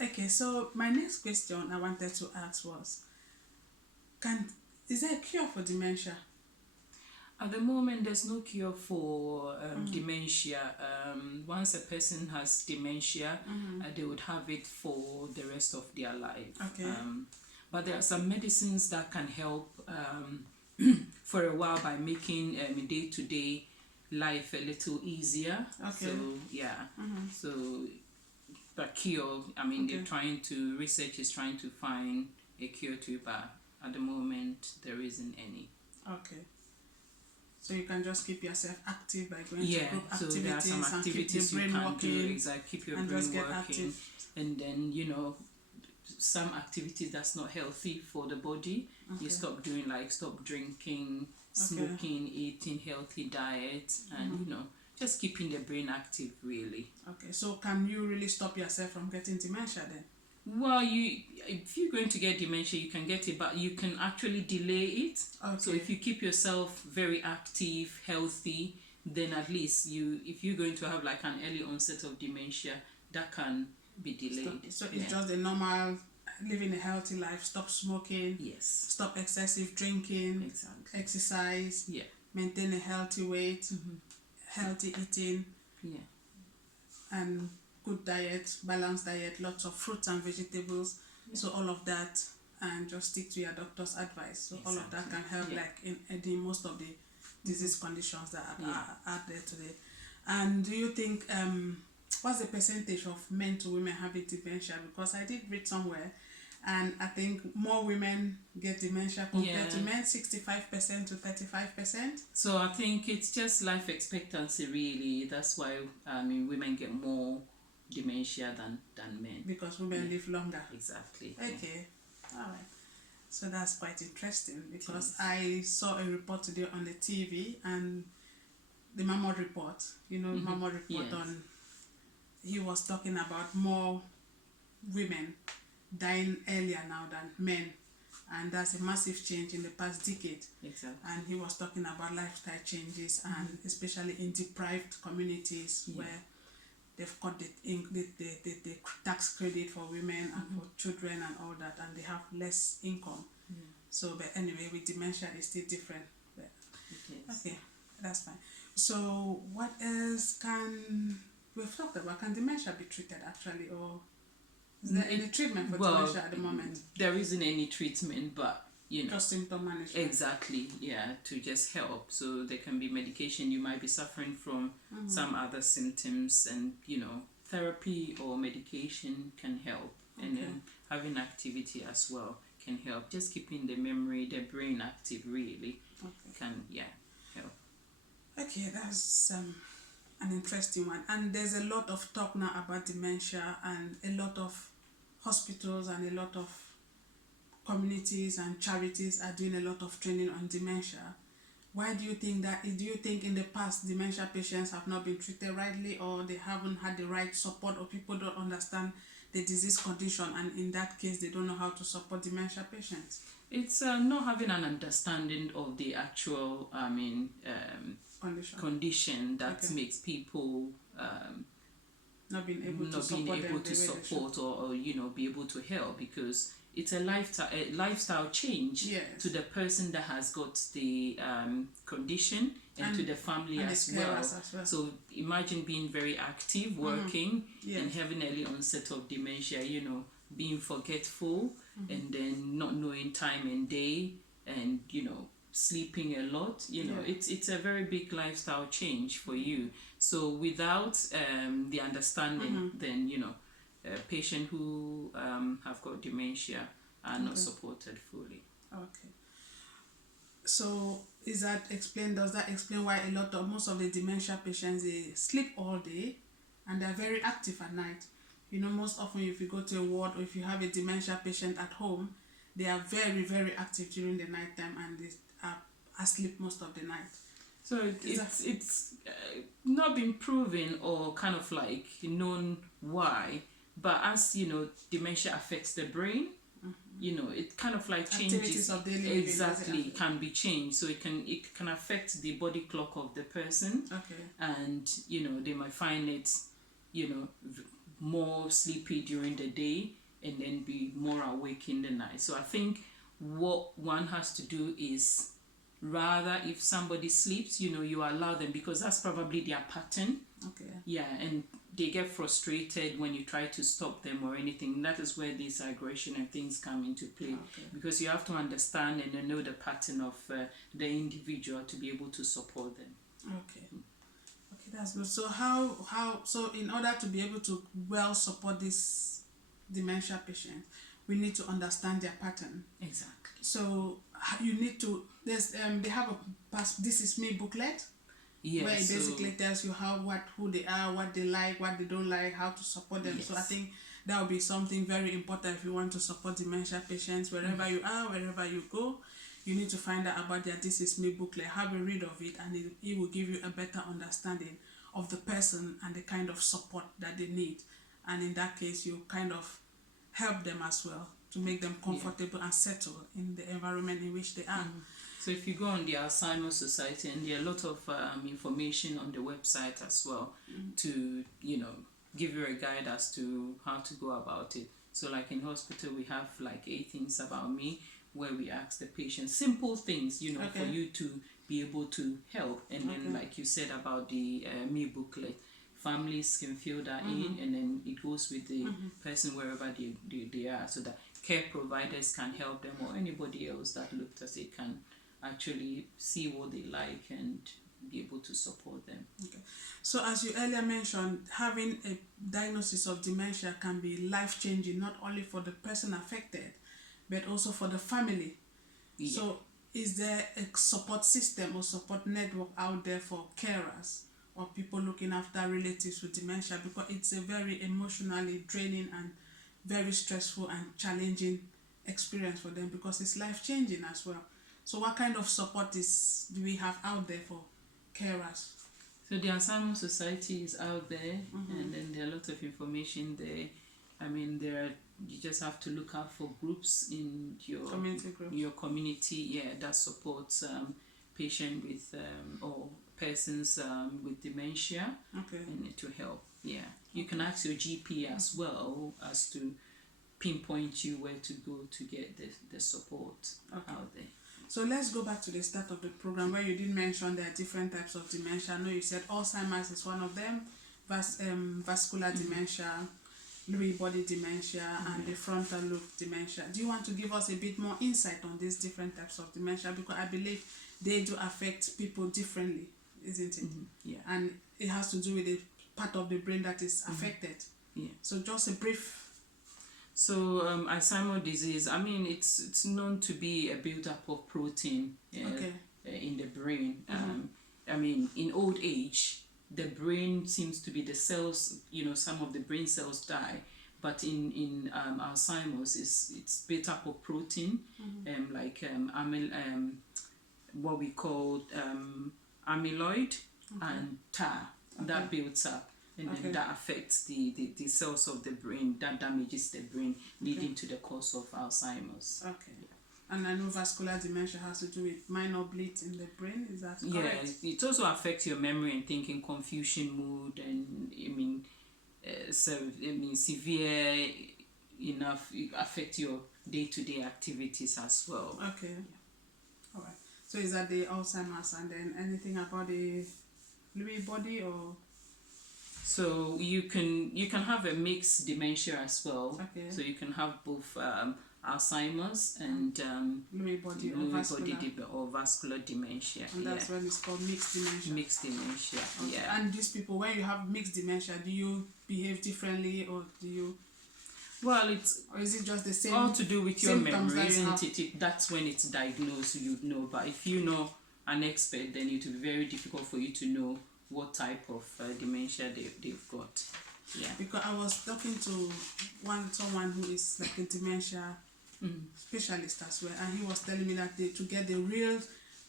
Okay, so my next question I wanted to ask was, can is there a cure for dementia? At the moment, there's no cure for dementia. Once a person has dementia, they would have it for the rest of their life. Okay. But there are some medicines that can help for a while by making day to day life a little easier. Okay. So, yeah. So, but cure, I mean, Okay. they're trying to, research is trying to find a cure to it, but at the moment, there isn't any. Okay. So you can just keep yourself active by going to Yeah, group so there are activities some and keep the activities you brain can do, working exactly, keep your and brain just get working, active. and then some activities that's not healthy for the body, you stop doing, like stop drinking, smoking, eating healthy diet, and just keeping the brain active really. Okay, so can you really stop yourself from getting dementia then? Well, if you're going to get dementia, you can get it, but you can actually delay it. Okay. So if you keep yourself very active, healthy, then at least if you're going to have like an early onset of dementia, that can be delayed. So it's just a normal living a healthy life, stop smoking, Yes, stop excessive drinking, exactly. exercise, Yeah, maintain a healthy weight, healthy eating, yeah, and good diet, balanced diet, lots of fruits and vegetables. So all of that, and just stick to your doctor's advice. So all of that can help, like in ending most of the disease conditions that are there today. And do you think what's the percentage of men to women having dementia? Because I did read somewhere, and I think more women get dementia compared to men, 65% to 35%. So I think it's just life expectancy really. That's why women get more dementia than men. Because women live longer. Exactly. Okay. All right. So that's quite interesting because I saw a report today on the TV, and the Mammoth report, Mammoth report on, he was talking about more women dying earlier now than men, and that's a massive change in the past decade. Exactly. And he was talking about lifestyle changes, and especially in deprived communities where they've got the tax credit for women and for children and all that, and they have less income. So, but anyway, with dementia, it's still different. But, okay, that's fine. So, what else we've talked about? Can dementia be treated actually, or is there any treatment for dementia at the moment? There isn't any treatment, but just symptom management. Exactly, yeah, to just help. So there can be medication. You might be suffering from some other symptoms, and therapy or medication can help. And then having activity as well can help. Just keeping the memory, the brain active really can help. Okay, that's an interesting one. And there's a lot of talk now about dementia, and a lot of hospitals and a lot of communities and charities are doing a lot of training on dementia. Why do you think that? Do you think in the past dementia patients have not been treated rightly, or they haven't had the right support, or people don't understand the disease condition, and in that case they don't know how to support dementia patients? It's not having an understanding of the actual condition that makes people not being able to support or be able to help, because it's a lifestyle change to the person that has got the condition, and to the family as well. So imagine being very active, working, and having early onset of dementia, being forgetful, and then not knowing time and day, and sleeping a lot. It's a very big lifestyle change for you. So without the understanding, then a patient who have got dementia are not supported fully. Okay. So does that explain why most of the dementia patients, they sleep all day and they're very active at night? Most often if you go to a ward, or if you have a dementia patient at home, they are very, very active during the night time, and they are asleep most of the night. So it's not been proven or kind of like known why, but as dementia affects the brain, it kind of like changes. Activities of daily living, exactly, can be changed. So it can affect the body clock of the person. Okay. And they might find it more sleepy during the day and then be more awake in the night. So I think what one has to do is, rather, if somebody sleeps, you allow them, because that's probably their pattern. Okay. Yeah, and they get frustrated when you try to stop them or anything. That is where this aggression and things come into play. Okay. Because you have to understand and know the pattern of the individual to be able to support them. Okay. Okay, that's good. So so in order to be able to well support this dementia patient, we need to understand their pattern. Exactly. So you need to, they have a This Is Me booklet. Yes, where it basically tells you who they are, what they like, what they don't like, how to support them. Yes. So I think that would be something very important if you want to support dementia patients wherever you are, wherever you go. You need to find out about their This Is Me booklet, have a read of it, and it will give you a better understanding of the person and the kind of support that they need. And in that case, you kind of help them as well to make them comfortable and settle in the environment in which they are. Mm-hmm. So if you go on the Alzheimer's Society, and there are a lot of information on the website as well, to give you a guide as to how to go about it. So like in hospital, we have like 8 things about me, where we ask the patient simple things, for you to be able to help. And then like you said about the me booklet, families can fill that in, and then it goes with the person wherever they are, so that care providers can help them, or anybody else that looked at it can actually see what they like and be able to support them. Okay. So as you earlier mentioned, having a diagnosis of dementia can be life-changing, not only for the person affected, but also for the family. Yeah. So is there a support system or support network out there for carers or people looking after relatives with dementia? Because it's a very emotionally draining and very stressful and challenging experience for them, because it's life-changing as well. So what kind of support do we have out there for carers? So the Alzheimer's Society is out there, and then there are a lot of information there. I mean, you just have to look out for groups in your community, that supports patients with or persons with dementia, and to help. Yeah, you can ask your GP as well as to pinpoint you where to go to get the support out there. So let's go back to the start of the program, where you did mention there are different types of dementia. I know you said Alzheimer's is one of them, vascular dementia, Lewy body dementia, and the frontal lobe dementia. Do you want to give us a bit more insight on these different types of dementia? Because I believe they do affect people differently, isn't it? Yeah. And it has to do with the part of the brain that is affected. Yeah. So just a brief. So Alzheimer's disease, I mean, it's known to be a build-up of protein in the brain. I mean, in old age, the brain seems to be the cells, some of the brain cells die, but in Alzheimer's, it's built up of protein, what we call amyloid and tau, that builds up. And then that affects the cells of the brain, that damages the brain, leading to the cause of Alzheimer's. Okay. And I know vascular dementia has to do with minor bleeds in the brain, is that correct? Yeah, it also affects your memory and thinking, confusion, mood, and severe enough, it affects your day-to-day activities as well. Okay. Yeah. All right. So is that the Alzheimer's, and then anything about the Lewy body or? So you can have a mixed dementia as well. Okay. So you can have both Alzheimer's and Lewy body or vascular dementia. And that's when it's called mixed dementia. Mixed dementia. Okay. Yeah. And these people, when you have mixed dementia, do you behave differently, or do you? Well, or is it just the same? All to do with your memory, isn't it? That's when it's diagnosed, you'd know. But if you know an expert, then it will be very difficult for you to know what type of dementia they've got. Yeah. Because I was talking to someone who is like a dementia specialist as well, and he was telling me that to get the real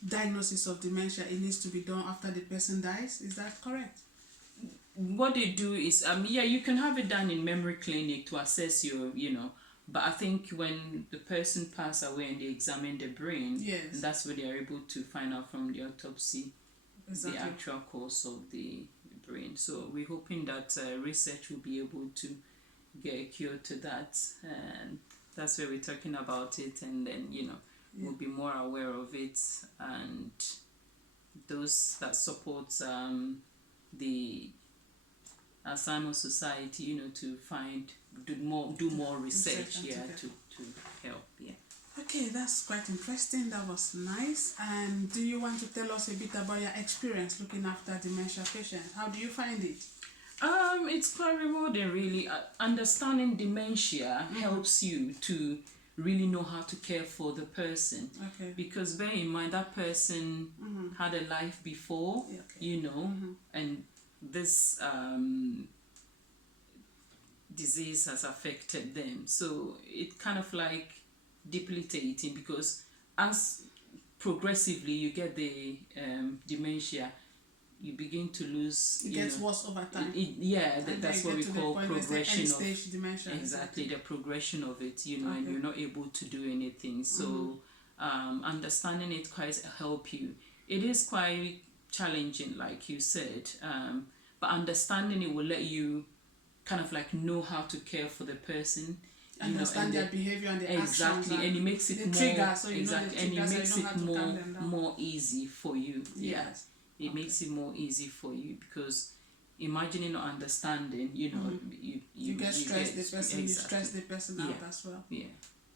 diagnosis of dementia, it needs to be done after the person dies. Is that correct? What they do is, you can have it done in memory clinic to assess your, but I think when the person passes away and they examine the brain, and that's where they are able to find out from the autopsy the actual cause of the brain. So we're hoping that research will be able to get a cure to that, and that's where we're talking about it, and then we'll be more aware of it, and those that support the Alzheimer's Society, to do more research, to help. Okay, that's quite interesting. That was nice. And do you want to tell us a bit about your experience looking after dementia patients? How do you find it? It's quite rewarding, really. Understanding dementia helps you to really know how to care for the person. Okay. Because bear in mind, that person had a life before, and this disease has affected them. So it kind of like debilitating, because as progressively you get the dementia, you begin to lose. It gets worse over time. That's what we call progression of stage dementia. Exactly, the progression of it. And you're not able to do anything. So understanding it quite help you. It is quite challenging, like you said, but understanding it will let you kind of like know how to care for the person. Understand their behavior and their actions. And it makes it more trigger, so and it makes it more easy for you. Yes. It makes it more easy for you, because imagining or understanding, you get stressed. The person, you stress the person out as well. Yeah.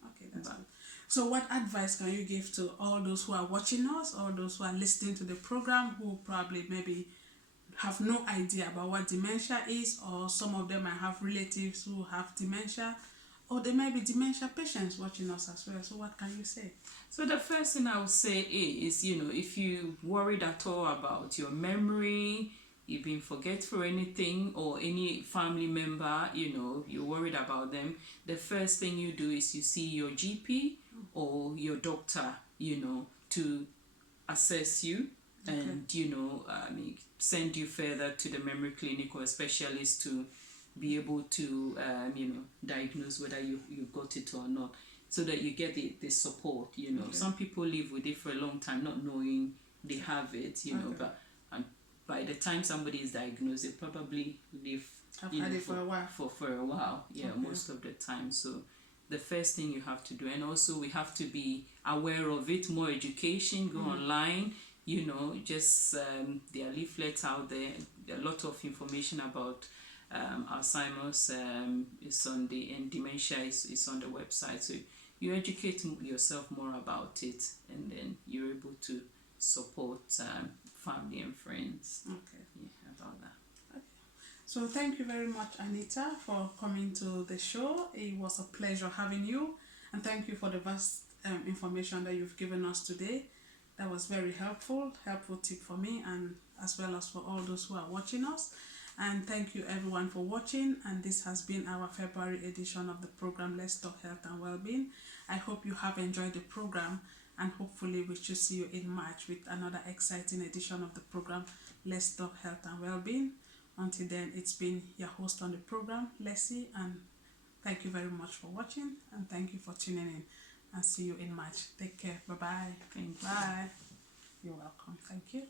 Okay, that's good. So, what advice can you give to all those who are watching us, all those who are listening to the program, who probably maybe have no idea about what dementia is, or some of them might have relatives who have dementia, or there might be dementia patients watching us as well. So what can you say? So the first thing I would say is, if you're worried at all about your memory, you've been forgetful or anything, or any family member, you're worried about them, the first thing you do is you see your GP or your doctor, to assess you and, send you further to the memory clinic or a specialist to be able to, diagnose whether you've got it or not, so that you get the support. Some people live with it for a long time not knowing they have it, but by the time somebody is diagnosed, they probably live had it for a while. For a while, most of the time. So the first thing you have to do, and also we have to be aware of it, more education, go online, just there are leaflets out there, a lot of information about Alzheimer's is on and dementia is on the website. So you educate yourself more about it, and then you're able to support family and friends. Okay. About that. Okay. So thank you very much, Anita, for coming to the show. It was a pleasure having you, and thank you for the vast information that you've given us today. That was very helpful tip for me, and as well as for all those who are watching us. And thank you everyone for watching, and this has been our February edition of the program Let's Talk Health and Wellbeing. I hope you have enjoyed the program, and hopefully we should see you in March with another exciting edition of the program Let's Talk Health and Wellbeing. Until then, it's been your host on the program, Lesi, and thank you very much for watching, and thank you for tuning in, and see you in March. Take care. Bye-bye. Thank you. Bye. You're welcome. Thank you.